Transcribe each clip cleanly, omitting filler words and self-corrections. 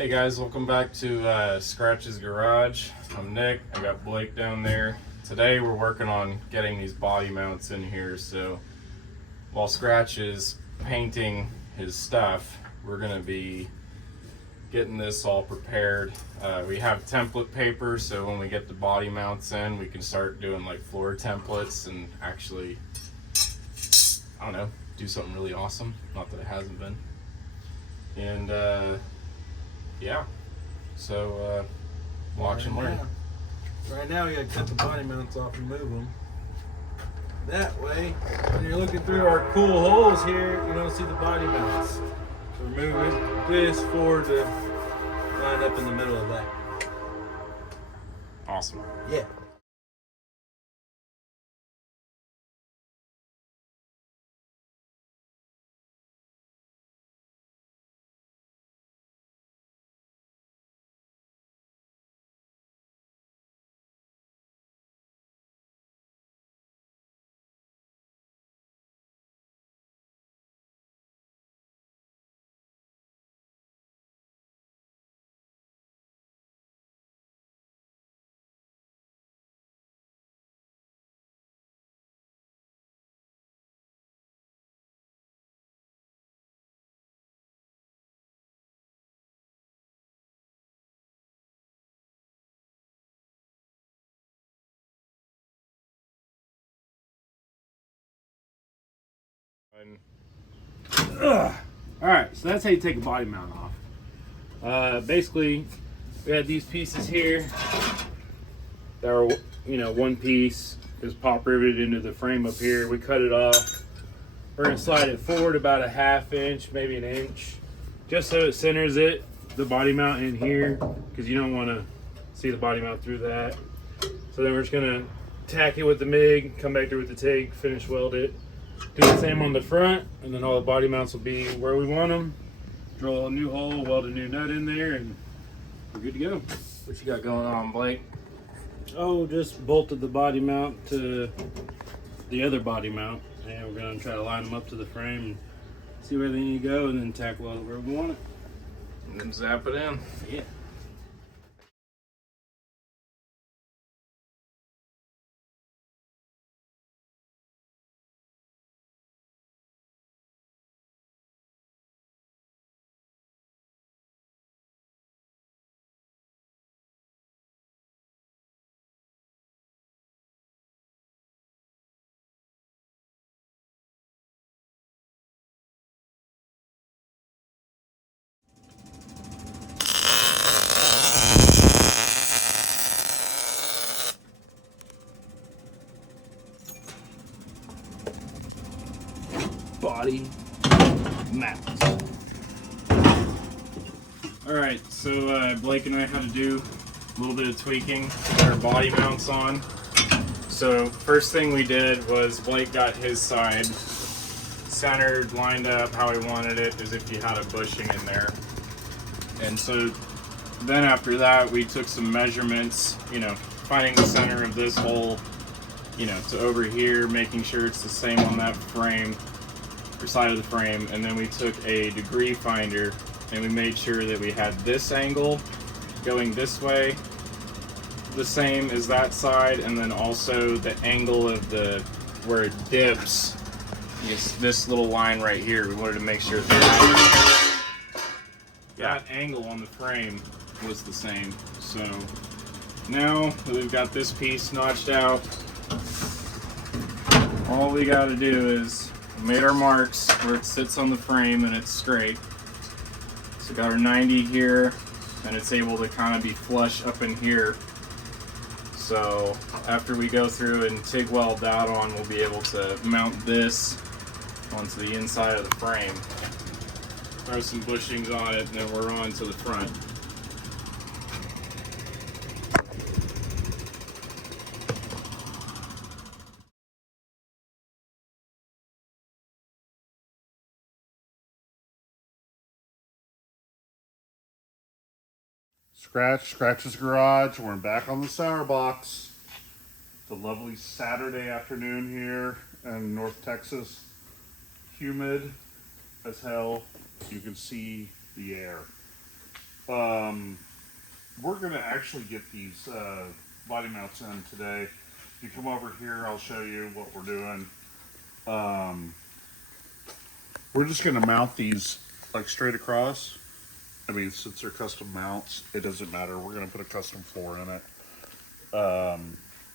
Hey guys, welcome back to Scratch's Garage. I'm Nick, I got Blake down there. Today we're working on getting these body mounts in here, so while Scratch is painting his stuff, we're going to be getting this all prepared. We have template paper, so when we get the body mounts in, we can start doing like floor templates and actually, I don't know, do something really awesome. Not that it hasn't been. And yeah, so watch and learn. Right now you gotta cut the body mounts off and move them. That way, when you're looking through our cool holes here, you don't see the body mounts. So we're moving this forward to line up in the middle of that. Awesome. Yeah. Alright, so that's how you take a body mount off. Basically, we had these pieces here that are, one piece is pop riveted into the frame up here. We cut it off. We're going to slide it forward about a ½ inch, maybe an inch, just so it centers it, the body mount in here, because you don't want to see the body mount through that. So then we're just going to tack it with the MIG, come back through with the TIG, finish weld it. Do the same on the front, and then all the body mounts will be where we want them. Drill a new hole, weld a new nut in there, and we're good to go. What you got going on, Blake? Oh, just bolted the body mount to the other body mount, and we're going to try to line them up to the frame and see where they need to go, and then tack weld it where we want it. And then zap it in. Yeah. Body mounts. Alright, so Blake and I had to do a little bit of tweaking to get our body mounts on. So first thing we did was Blake got his side centered, lined up how he wanted it, as if he had a bushing in there. And so then after that we took some measurements, finding the center of this hole, to over here, making sure it's the same on that frame, or side of the frame. And then we took a degree finder and we made sure that we had this angle going this way the same as that side, and then also the angle of where it dips is this little line right here. We wanted to make sure that angle on the frame was the same. So now that we've got this piece notched out, all we got to do is we made our marks where it sits on the frame and it's straight. So got our 90 here, and it's able to kind of be flush up in here. So after we go through and TIG weld that on, we'll be able to mount this onto the inside of the frame. Throw some bushings on it, and then we're on to the front. Scratch's Garage. We're back on the ShoeBox. It's a lovely Saturday afternoon here in North Texas. Humid as hell. You can see the air. We're gonna actually get these body mounts in today. If you come over here, I'll show you what we're doing. We're just gonna mount these like straight across. I mean, since they're custom mounts, it doesn't matter. We're gonna put a custom floor in it. I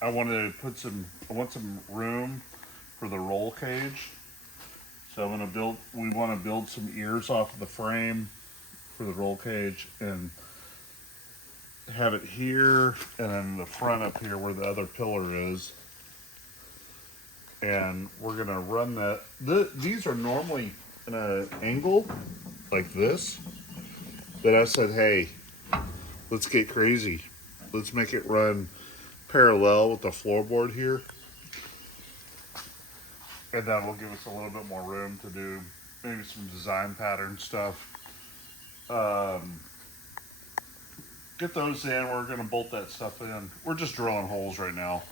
want some room for the roll cage. So we want to build some ears off of the frame for the roll cage and have it here and then the front up here where the other pillar is. And we're gonna run that. These are normally in an angle like this. But I said, hey, let's get crazy. Let's make it run parallel with the floorboard here. And that will give us a little bit more room to do maybe some design pattern stuff. Get those in. We're going to bolt that stuff in. We're just drilling holes right now.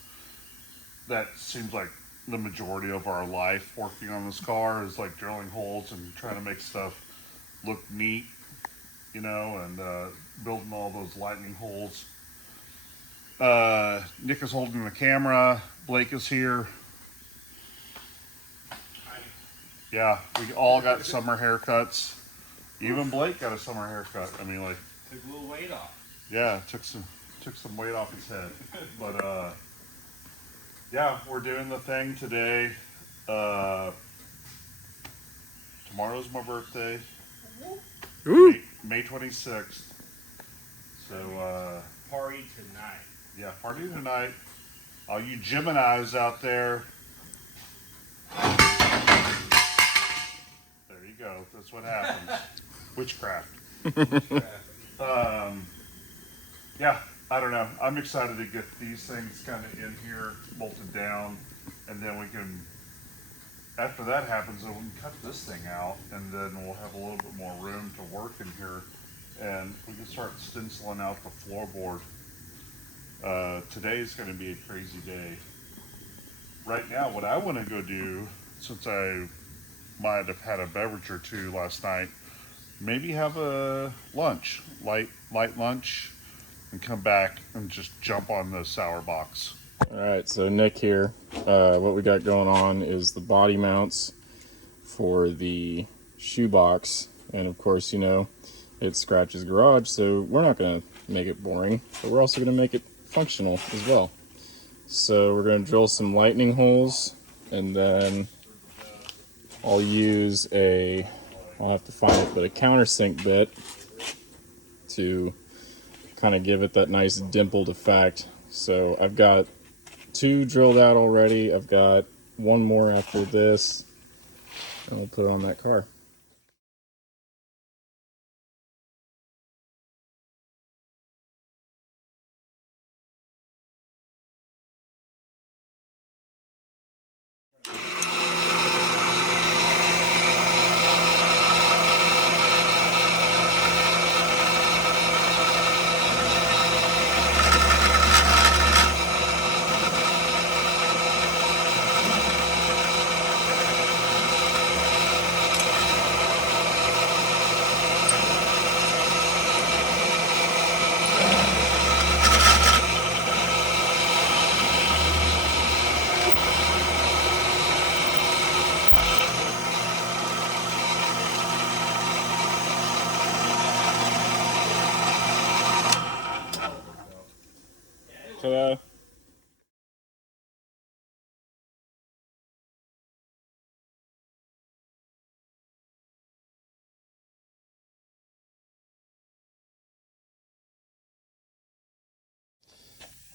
That seems like the majority of our life working on this car is like drilling holes and trying to make stuff look neat, you know, and building all those lightning holes. Nick is holding the camera. Blake is here. Yeah, we all got summer haircuts. Even Blake got a summer haircut. I mean, like, Took a little weight off. yeah, took some weight off his head. But yeah, we're doing the thing today. Tomorrow's my birthday. Woo! May 26th. So Party tonight. yeah, party tonight. All you Geminis out there. There you go. That's what happens. Witchcraft. Yeah, I don't know. I'm excited to get these things kind of in here, bolted down, and then we can, after that happens, then we can cut this thing out, and then we'll have a little bit more room to work in here, and we can start stenciling out the floorboard. Today's going to be a crazy day. Right now, what I want to go do, since I might have had a beverage or two last night, maybe have a lunch, light lunch, and come back and just jump on the sour box. All right, so Nick here. What we got going on is the body mounts for the ShoeBox, and of course, you know, it's Scratch's garage, so we're not gonna make it boring, but we're also gonna make it functional as well. So we're gonna drill some lightning holes, and then I'll use I'll have to find it, but a countersink bit to kind of give it that nice dimpled effect. So I've got 2 drilled out already. I've got 1 more after this, and we'll put it on that car. Ta-da.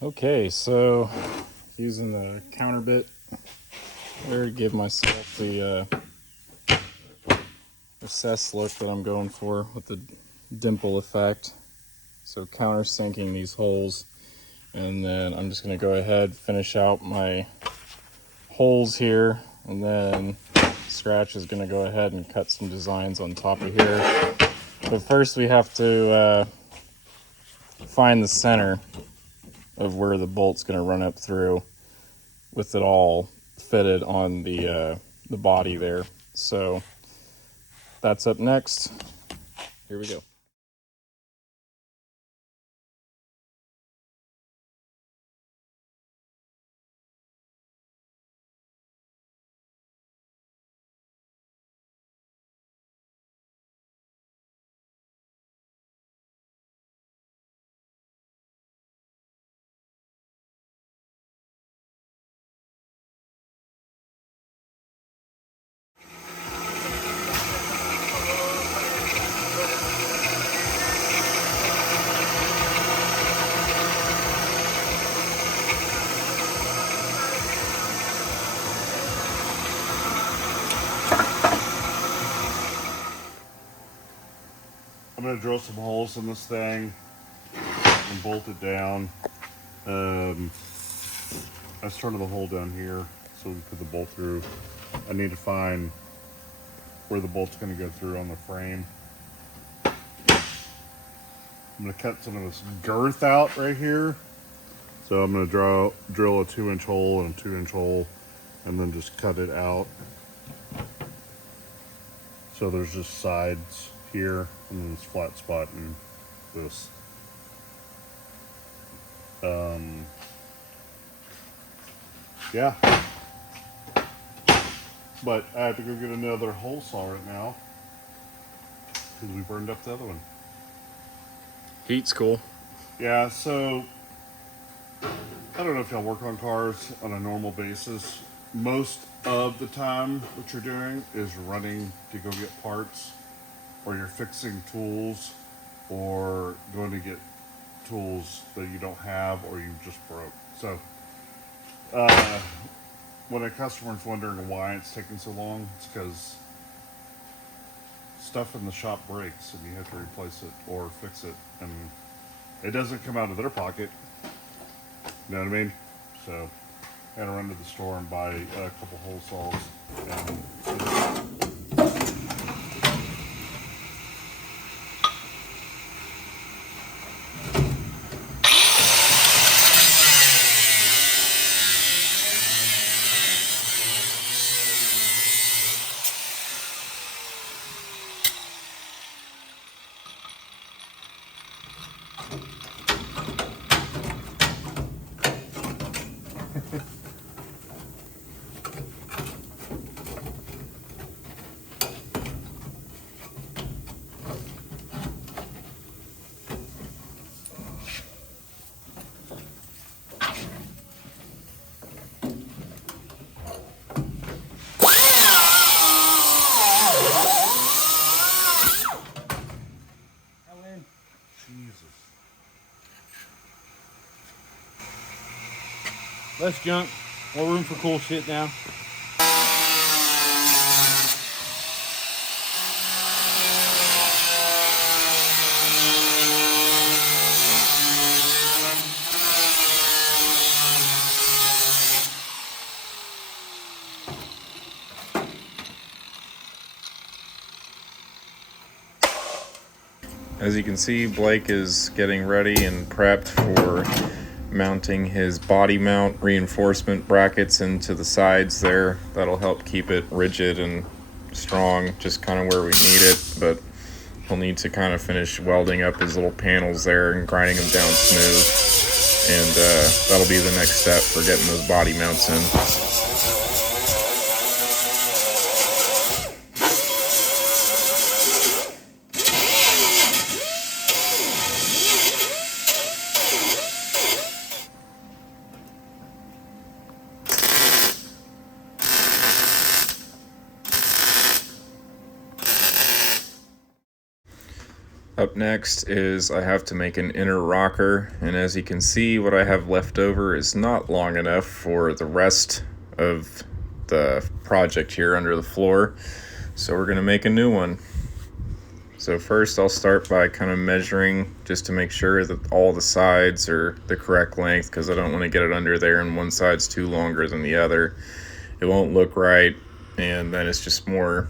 Okay, so using the counter bit there to give myself the recessed look that I'm going for with the dimple effect. So countersinking these holes, and then I'm just going to go ahead, finish out my holes here, and then Scratch is going to go ahead and cut some designs on top of here. But first we have to find the center of where the bolt's going to run up through with it all fitted on the body there. So that's up next. Here we go. drill some holes in this thing and bolt it down. I started the hole down here so we can put the bolt through. I need to find where the bolt's going to go through on the frame. I'm going to cut some of this girth out right here. So I'm going to drill a 2-inch hole and a 2-inch hole and then just cut it out. So there's just sides here and then this flat spot and this. Yeah. But I have to go get another hole saw right now because we burned up the other one. Heat's cool. Yeah, so I don't know if y'all work on cars on a normal basis. Most of the time what you're doing is running to go get parts, or you're fixing tools, or going to get tools that you don't have or you just broke. So when a customer's wondering why it's taking so long, it's because stuff in the shop breaks and you have to replace it or fix it, and it doesn't come out of their pocket. You know what I mean? So I had to run to the store and buy a couple hole saws. Less junk, more room for cool shit now. As you can see, Blake is getting ready and prepped for mounting his body mount reinforcement brackets into the sides there. That'll help keep it rigid and strong, just kind of where we need it, but he'll need to kind of finish welding up his little panels there and grinding them down smooth, and that'll be the next step for getting those body mounts in. Up next is I have to make an inner rocker, and as you can see, what I have left over is not long enough for the rest of the project here under the floor, so we're going to make a new one. So first I'll start by kind of measuring just to make sure that all the sides are the correct length, because I don't want to get it under there and one side's too longer than the other. It won't look right, and then it's just more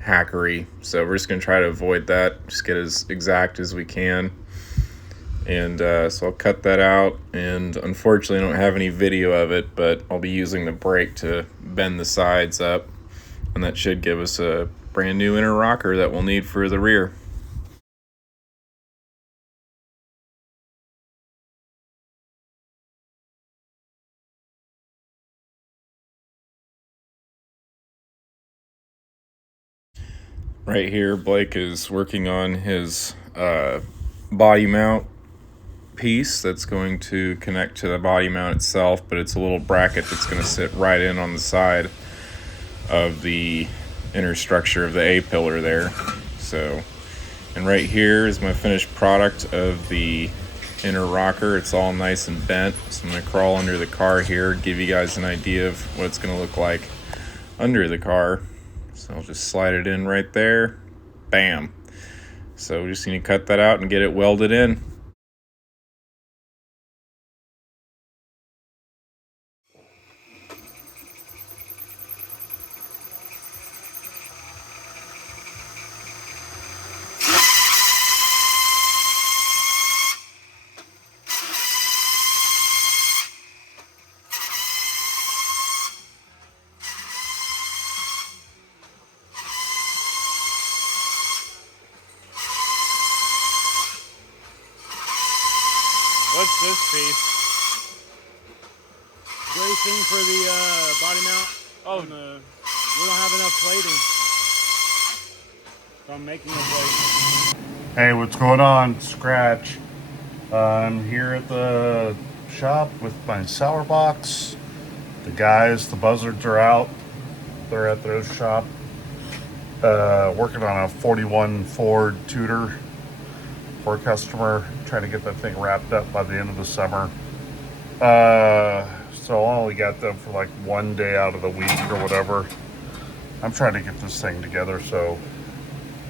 hackery. So we're just going to try to avoid that, just get as exact as we can. And so I'll cut that out, and unfortunately I don't have any video of it, but I'll be using the brake to bend the sides up, and that should give us a brand new inner rocker that we'll need for the rear. Right here, Blake is working on his body mount piece that's going to connect to the body mount itself, but it's a little bracket that's going to sit right in on the side of the inner structure of the A-pillar there. So, and right here is my finished product of the inner rocker. It's all nice and bent, so I'm going to crawl under the car here, give you guys an idea of what it's going to look like under the car. So I'll just slide it in right there. Bam. So we just need to cut that out and get it welded in. What's this piece? Bracing for the body mount. Oh, We don't have enough plating, so I'm making a plate. Hey, what's going on? Scratch. I'm here at the shop with my ShoeBox. The guys, the buzzards are out. They're at their shop working on a 41 Ford Tudor for a customer, trying to get that thing wrapped up by the end of the summer. So I only got them for like one day out of the week or whatever. I'm trying to get this thing together so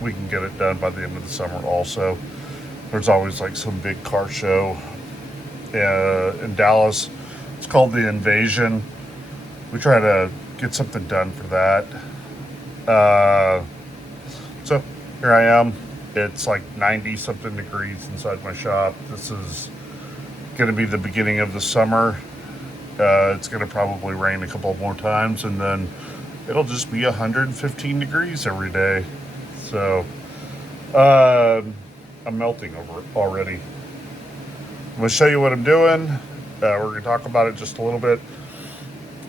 we can get it done by the end of the summer also. There's always like some big car show in Dallas. It's called the Invasion. We try to get something done for that. So here I am. It's like 90 something degrees inside my shop. This is going to be the beginning of the summer. It's going to probably rain a couple more times, and then it'll just be 115 degrees every day. So I'm melting over it already. I'm going to show you what I'm doing. We're going to talk about it just a little bit.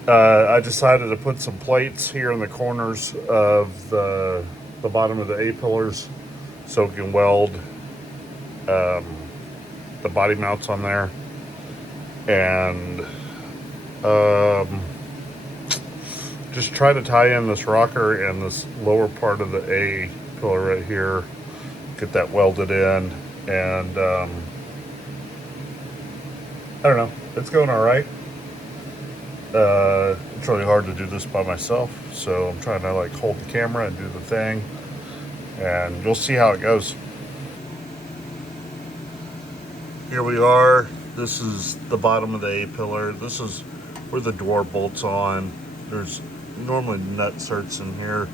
I decided to put some plates here in the corners of the bottom of the A-pillars so we can weld the body mounts on there. And just try to tie in this rocker and this lower part of the A pillar right here, get that welded in, and I don't know, it's going all right. It's really hard to do this by myself, so I'm trying to like hold the camera and do the thing, and you'll see how it goes. Here we are. This is the bottom of the A pillar. This is where the door bolts on. There's normally nut certs in here.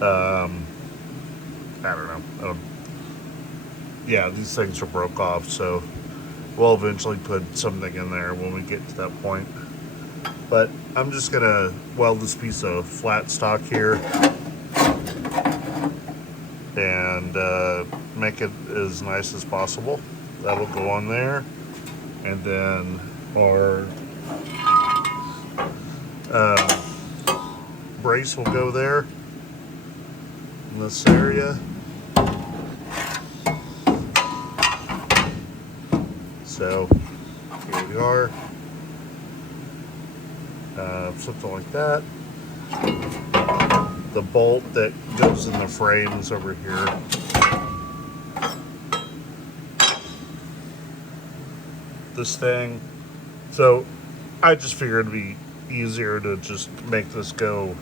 I don't know. Yeah, these things are broke off, so we'll eventually put something in there when we get to that point. But I'm just gonna weld this piece of flat stock here and make it as nice as possible. That'll go on there, and then our brace will go there in this area. So here we are. Something like that. The bolt that goes in the frame is over here. This thing. So I just figured it'd be easier to just make this go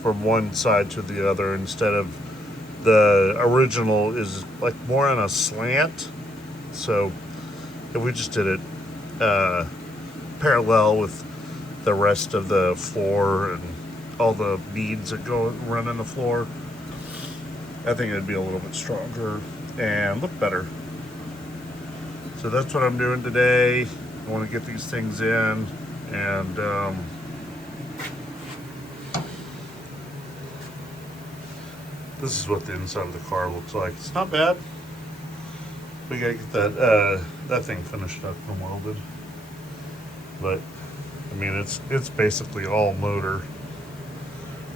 from one side to the other instead of the original is like more on a slant. So if we just did it parallel with the rest of the floor and all the beads that run in the floor, I think it'd be a little bit stronger and look better. So that's what I'm doing today. I want to get these things in, and this is what the inside of the car looks like. It's not bad. We gotta get that thing finished up and welded. But I mean, it's basically all motor.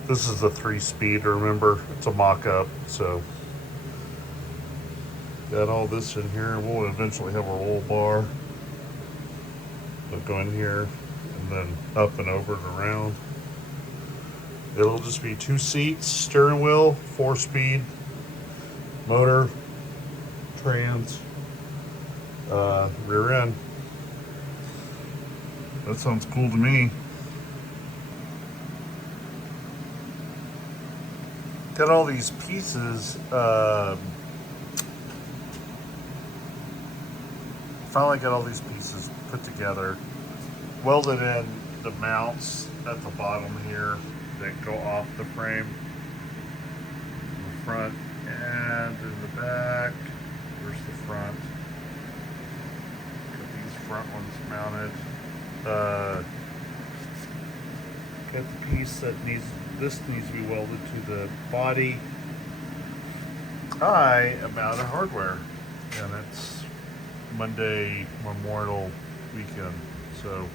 This is a 3-speed, remember? It's a mock-up, so got all this in here. We'll eventually have a roll bar. We'll go in here and then up and over and around. It'll just be 2 seats, steering wheel, 4-speed, motor, trans, rear end. That sounds cool to me. Got all these pieces finally got all these pieces put together, welded in the mounts at the bottom here that go off the frame, in the front and in the back. Here's the front. Got these front ones mounted. Got the piece that needs to be welded to the body. I am out of hardware, and it's Monday Memorial weekend, so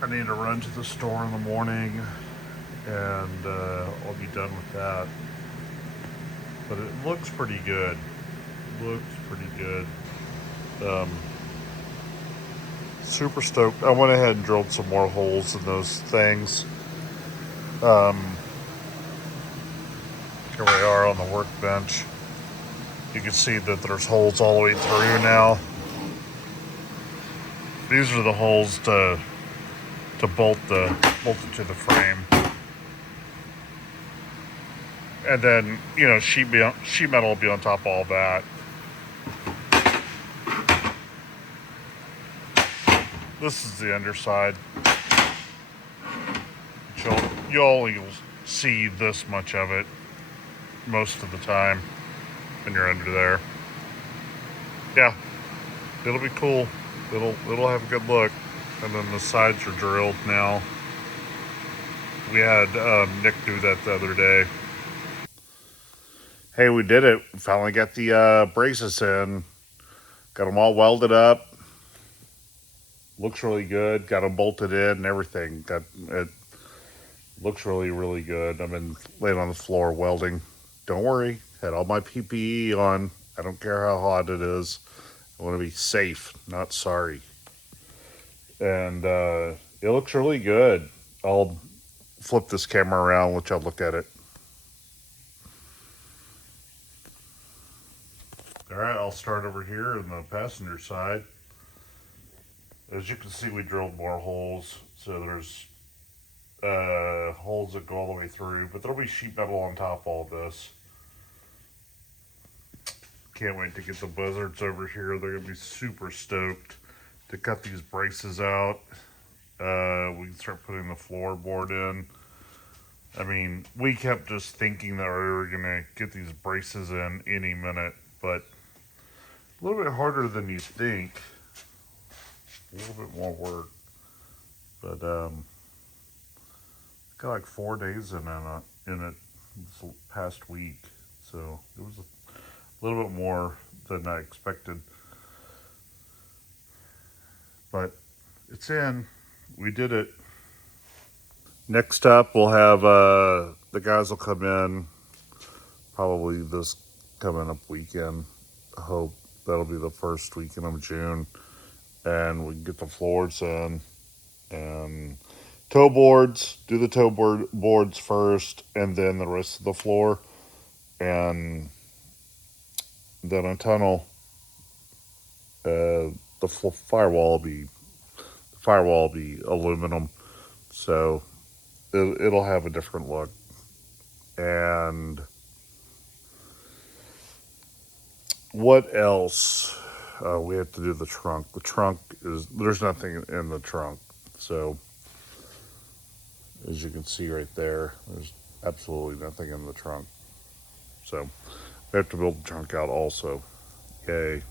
I need to run to the store in the morning, and I'll be done with that. But it looks pretty good. Super stoked. I went ahead and drilled some more holes in those things. Here we are on the workbench. You can see that there's holes all the way through now. These are the holes to bolt it to the frame. And then, you know, sheet metal will be on top of all that. This is the underside. You'll only see this much of it most of the time when you're under there. Yeah, it'll be cool. It'll have a good look. And then the sides are drilled now. We had Nick do that the other day. Hey, we did it. Finally got the braces in. Got them all welded up. Looks really good. Got them bolted in and everything. It looks really, really good. I've been laying on the floor welding. Don't worry. Had all my PPE on. I don't care how hot it is. I want to be safe, not sorry. And it looks really good. I'll flip this camera around, let y'all look at it. All right, I'll start over here on the passenger side. As you can see, we drilled more holes. So there's holes that go all the way through, but there'll be sheet metal on top of all this. Can't wait to get the buzzards over here. They're gonna be super stoked to cut these braces out. We can start putting the floorboard in. I mean, we kept just thinking that we were gonna get these braces in any minute, but a little bit harder than you think. A little bit more work, but got like 4 days in it this past week, so it was a little bit more than I expected. But it's in. We did it. Next up, we'll have the guys will come in probably this coming up weekend. I hope that'll be the first weekend of June, and we can get the floors in and toe boards. Do the toe boards first, and then the rest of the floor, and then a tunnel. The firewall will be aluminum, so it'll have a different look. And what else? We have to do the trunk. The trunk there's nothing in the trunk, so as you can see right there, there's absolutely nothing in the trunk. So we have to build the trunk out also. Yay.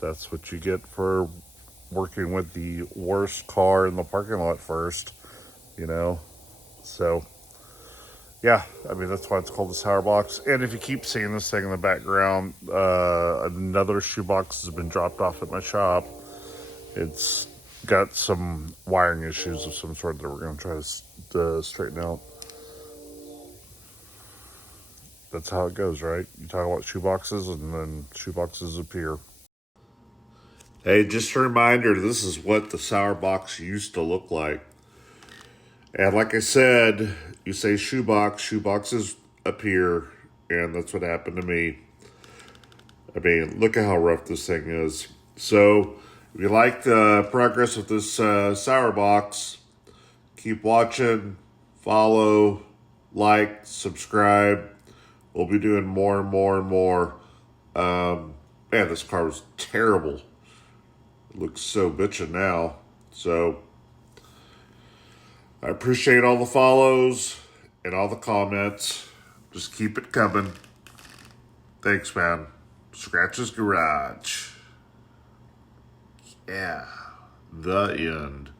That's what you get for working with the worst car in the parking lot first, you know? So, yeah, I mean, that's why it's called the ShoeBox. And if you keep seeing this thing in the background, another ShoeBox has been dropped off at my shop. It's got some wiring issues of some sort that we're going to try to straighten out. That's how it goes, right? You talk about ShoeBoxes, and then ShoeBoxes appear. Hey, just a reminder, this is what the ShoeBox used to look like. And like I said, you say ShoeBox, ShoeBoxes appear, and that's what happened to me. I mean, look at how rough this thing is. So, if you like the progress of this ShoeBox, keep watching, follow, like, subscribe. We'll be doing more and more and more Man, this car was terrible. It looks so bitchin' now. So, I appreciate all the follows and all the comments. Just keep it coming. Thanks, man. Scratch's Garage. Yeah. The end.